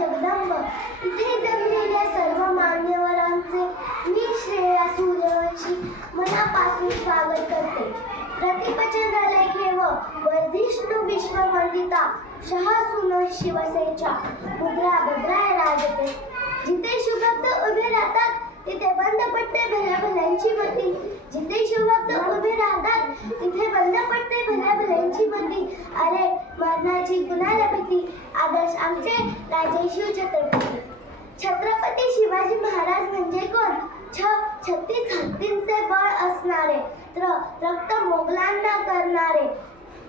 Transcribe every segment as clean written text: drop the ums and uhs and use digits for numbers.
जगदंब इथे जमलेल्या सर्व मान्यवरांचे मी श्रेया सूर्यवंशी मनापासून स्वागत करते. प्रतिपचंद्रलेखे व वर्धिष्णू विश्ववंदिता शहासून शिवसेच्या मुद्रा भद्राय राजते. जिथे शुभक्त उभे राहतात तिथे बंद पडते भल्या भल्यांची मती. जिथे शुभक्त उभे राहतात तिथे बंद पडते भल्या भल्यांची मती. अरे मरणाची कुणाला भीती. आदर्श आमचे राजे शिवछत्रपती. छत्रपती शिवाजी महाराज म्हणजे कोण? 36 हत्तींचे बळ असणारे, रक्त मोगलांना करणारे,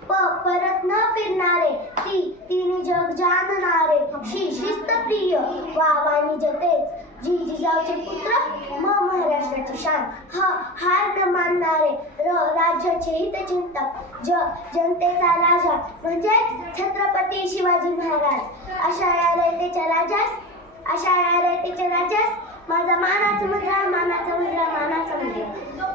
परत न फिरणारे, तिन्ही जग जाणणारे, शिस्तप्रिय वावानी जतेच, जिजाऊचे पुत्र महाराष्ट्राची शान, हार न मानणारे, राज्याचे हितचिंतक, जनतेचा राजा म्हणजेच छत्रपती शिवाजी महाराज. अशा या रयतेच्या राजास माझा मानाचा मुद्रा.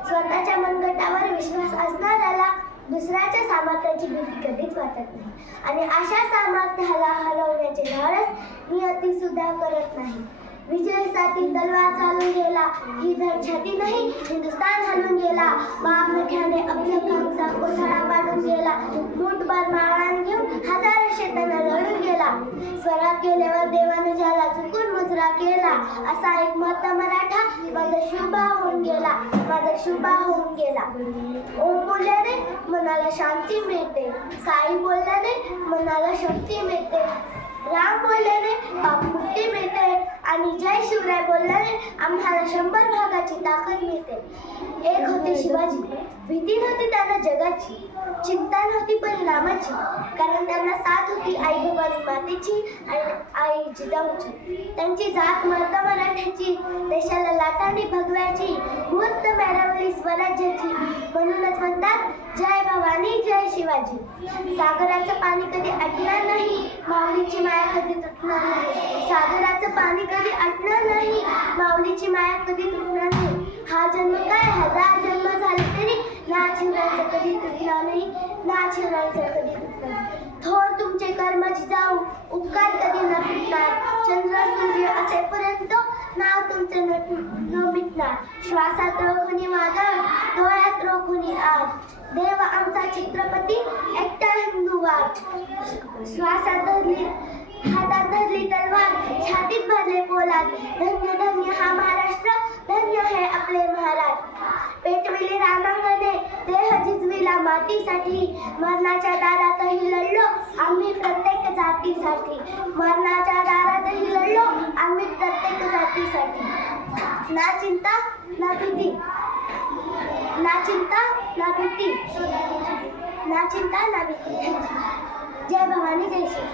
स्वतःच्या मनगटावर विश्वास असणाऱ्याला दुसऱ्याच्या सामर्थ्याची भीती कधीच वाटत नाही आणि अशा सामर्थ्याला हलवण्याचे धाडस नियती सुद्धा करत नाही. विजयासाठी तलवार चालून गेला, ही छाती नाही हिंदुस्थान हलून गेला. बाप नख्याने अफजलखानचा कोथळा पाडून गेला. मुठभर माळान घेऊन हजारो शेतांना लढून गेला. स्वरात गेल्यावर देवाने ज्याला चुकून मुजरा केला, असा एक मोठा मराठा माझा शुभा होऊन गेला. ओम बोलल्याने मनाला शांती मिळते, साई बोलल्याने मनाला शक्ती मिळते, राम बोलल्याने पापमुक्ती मिळते आणि जय शिवराय बोलल्याने आम्हाला 100 भागाची ताकद मिळते. एक होते शिवाजी, भीती नव्हती त्यांना जगाची, चिंता नव्हती परिणामाची, कारण त्यांना साथ होती आई भवानी मातेची आणि आई जिजाऊची. त्यांची जात मराठ्याची, देशाला लाटाने भगव्याची, मूर्त मिळवली स्वराज्याची. म्हणूनच म्हणतात जय भवानी जय शिवाजी. सागराचं पाणी कधी आटणार नाही, माऊलीची माया कधी तुटणार नाही. सागराचं पाणी कधी आटणार नाही, माऊलीची माया कधी तुटणार नाही. हा जन्म काय 1000 जन्म झाले तरी नाच शिवरायांचा कधी तुटणार नाही, नाच शिवरायांचा कधी तुटणार नाही. थोर तुमचे कर्म जिजाऊ, उपकार कधी न फिटणार. चंद्र सूर्य असेपर्यंत नाव तुमचे न मिटणार. श्वासात रोखुनी वादळ, डोळ्यात रोखुनी आग, देव आमचा छत्रपती एकटा हिंदूवाद. श्वासात धरली, हातात धरली तलवार, छातीत भरले पोलाद. धन्य धन्य हा महाराष्ट्र, धन्य है आपले महाराज. पेटविली रामांगणे, देह झिजविला मातीसाठी. मरणाच्या दारातही लढलो आम्ही प्रत्येक जातीसाठी. मरणाच्या दारातही लढलो आम्ही प्रत्येक जातीसाठी. ना चिंता ना भीती, ना चिंता ना भीती, ना चिंता ना भीती. जय भवानी जय शिव.